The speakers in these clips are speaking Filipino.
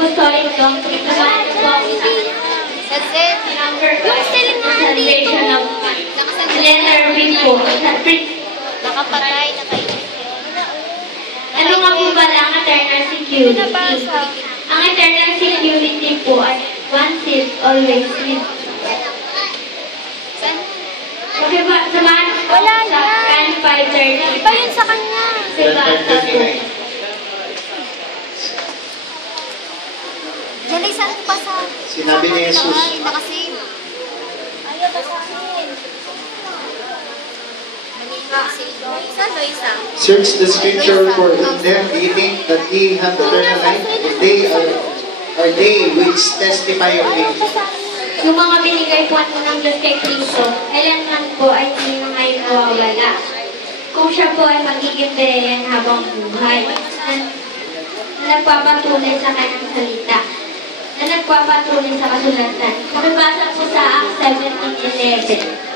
po solid song. Samahan po ako sa number 5. Salvation of letter B po. Nakapatay na kayo. Ano nga po pala ang eternal security? Ang eternal security po ay one sees always with. Okay ba? Samahan po sa Can 5:30. Iba yun sa kanya. Sa basa po. Dali, saan pa sa... Sinabi ni Jesus. Ay, nakasave. Ayaw ba sa akin? Loisa. Search the scripture for in them ye think that ye have eternal life, and they which testify of me. Yung mga binigay po ng Diyos kay Kristo, kailanman po ay hindi na ngayon mawawala. Kung siya po ay magiging bereyan habang buhay, na nagpapatuloy sa kanyang salita, na nagpapatuloy sa kasulatan. Makibasa po sa Acts 17:11.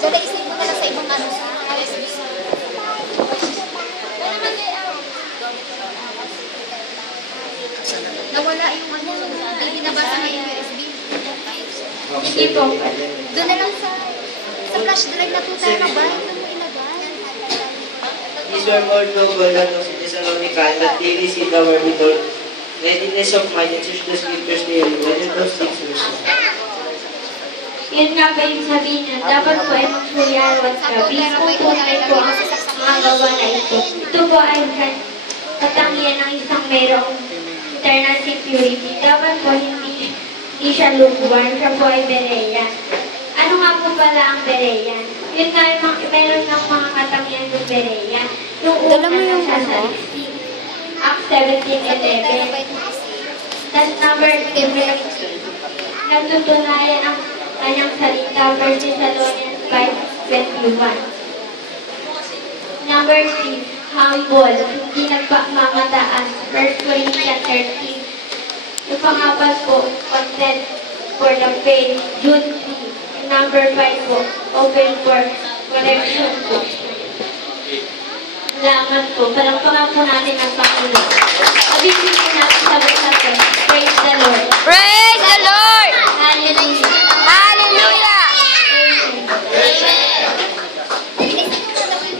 Dali, isip mo na lang sa ibang ano sa USB. Nawala yung ano, hindi nabasa na yung USB. Hindi po. Doon na lang sa flash drive na po tayo na ba? Doon mo ilagay. These were more noble than of Thessalonica, and that they received our little readiness of mind and search the scriptures daily, whether those things were so. Yun nga ba yung sabihin niya, dapat po ay magsuyalwat ka. Kung tunay po ang mga gawa na ito. Ito po ay katangian ng isang mayroong eternal security. Dapat po hindi siya lukewarm, siya po ay bereyan. Ano nga po pala ang bereyan? Yun nga yung meron ng mga katangian ng bereyan. Yung una na siya sa listing. Acts 17:11. That's number 3. Nagtutunayan ang kanyang salita, 1 Thessalonians 5:21. Number 3, humble, hindi nagpamamataas, 1 Corinthians 13. Yung pangapat po, content for the faith, Jude 3. Number 5 po, open for correction po. Salamat po. Palakpakan po natin ang Panginoon.